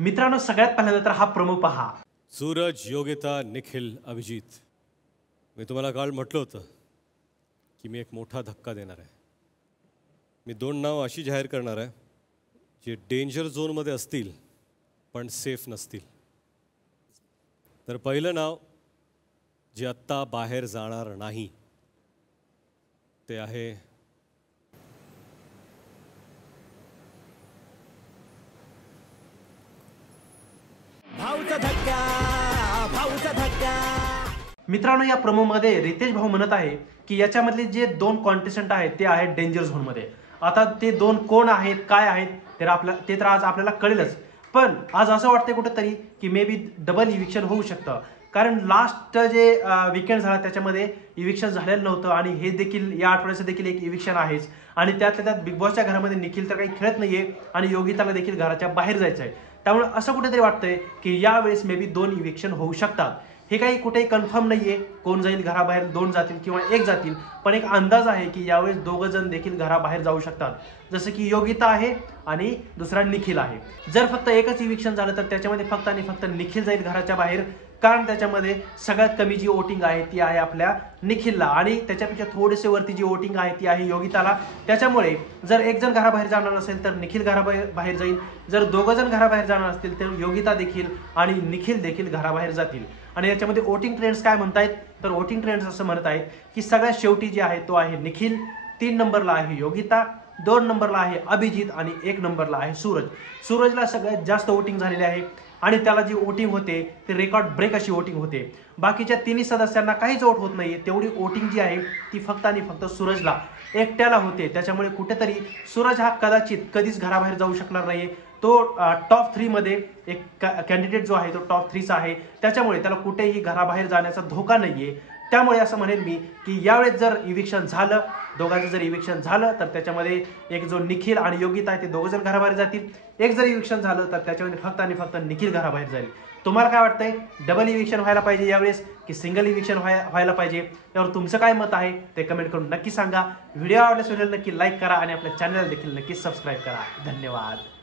मित्रांनो, सगळ्यात पहिल्यांदा तर हा प्रोमो पहा। सूरज, योगिता, निखिल, अभिजीत, मी तुम्हाला काल म्हटलं होतं की मी एक मोठा धक्का देणार आहे। मी दोन नाव अशी जाहीर करणार आहे जे डेंजर झोनमध्ये असतील पण सेफ नसतील। तर पहिलं नाव जे आत्ता बाहेर जाणार नाही ते आहे भाऊचा धक्का। मित्रांनो, या प्रोमो मध्ये रितेश भाऊ म्हणत आहे की याच्यामधले जे दोन कॉन्टेस्टंट आहेत ते आहेत डेंजर झोन मध्ये। आता ते दोन कोण आहेत, काय आहेत, ते तर आज आपल्याला कळेलच। पण आज असं वाटतंय कुठेतरी की मे बी डबल इविक्शन होऊ शकतं, कारण लास्ट जे वीकेंड झाला त्याच्यामध्ये इविक्शन झालेलं नव्हतं आणि हे देखील या आठवड्याचं देखील एक इविक्शन आहेच। आणि त्यातल्या त्यात बिग बॉसच्या घरामध्ये निखिल तर काही खेळत नाहीये आणि योगिताला देखील घराच्या बाहेर जायचं आहे। त्यामुळे असं कुठेतरी वाटतंय की यावेळेस मे बी दोन इविक्शन होऊ शकतात। हे काही कुठेही कन्फर्म नाहीये कोण जाईल घराबाहेर, दोन जातील किंवा एक जातील, पण एक अंदाज आहे की यावेळेस दोघं जण देखील घराबाहेर जाऊ शकतात, जसं की योगिता आहे आणि दुसरा निखिल आहे। जर फक्त एकच इविक्शन झालं तर त्याच्यामध्ये फक्त आणि फक्त निखिल जाईल घराच्या बाहेर, कारण त्याच्यामध्ये सगळ्यात कमी जी वोटिंग आहे ती आहे आपल्या निखिलला आणि त्याच्यापेक्षा थोडेसे वरती जी वोटिंग आहे ती आहे योगिताला। त्याच्यामुळे जर एक जण घराबाहेर जाणार असेल तर निखिल घराबाहेर जाईल, जर दोघं जण घराबाहेर जाणार असतील तर योगिता देखील आणि निखिल देखील घराबाहेर जातील। आणि याच्यामध्ये वोटिंग ट्रेंड्स काय म्हणतायत, तर वोटिंग ट्रेंड्स असं म्हणत आहेत की सगळ्यात शेवटी जे आहे तो आहे निखिल, 3 नंबरला आहे योगिता, 2 नंबरला आहे अभिजीत आणि 1 नंबरला आहे सूरज। सूरजला सगळ्यात जास्त वोटिंग झालेली आहे आणि त्याला जी वोटिंग होते ती रेकॉर्ड ब्रेक अशी वोटिंग होते। बाकीच्या तिन्ही सदस्यांना काहीच वोट होत नाहीये, तेवढी वोटिंग जी आहे ती फक्त आणि फक्त सूरजला एकट्याला होते। त्याच्यामुळे कुठेतरी सूरज हा कदाचित कधीच घराबाहेर जाऊ शकणार नाहीये। तो टॉप 3 मध्ये एक कॅन्डिडेट जो आहे तो टॉप 3चा आहे, त्याच्यामुळे त्याला कुठेही घराबाहेर जाण्याचा धोका नाहीये। त्यामुळे असं म्हणेल मी की यावेळेस जर इविक्शन झालं, दोघांचं जर इविक्शन झालं तर त्याच्यामध्ये एक जो निखिल आणि योगिता आहे ते दोघं जण घराबाहेर जातील। एक जर इविक्शन झालं तर त्याच्यामध्ये फक्त आणि फक्त निखिल घराबाहेर जाईल। तुम्हाला काय वाटतंय, डबल इविक्शन व्हायला पाहिजे यावेळेस की सिंगल इविक्शन व्हायला पाहिजे? यावर तुमचं काय मत आहे ते कमेंट करून नक्की सांगा। व्हिडिओ आवडल्यास नक्की लाईक करा आणि आपल्या चॅनल देखील नक्की सबस्क्राईब करा। धन्यवाद।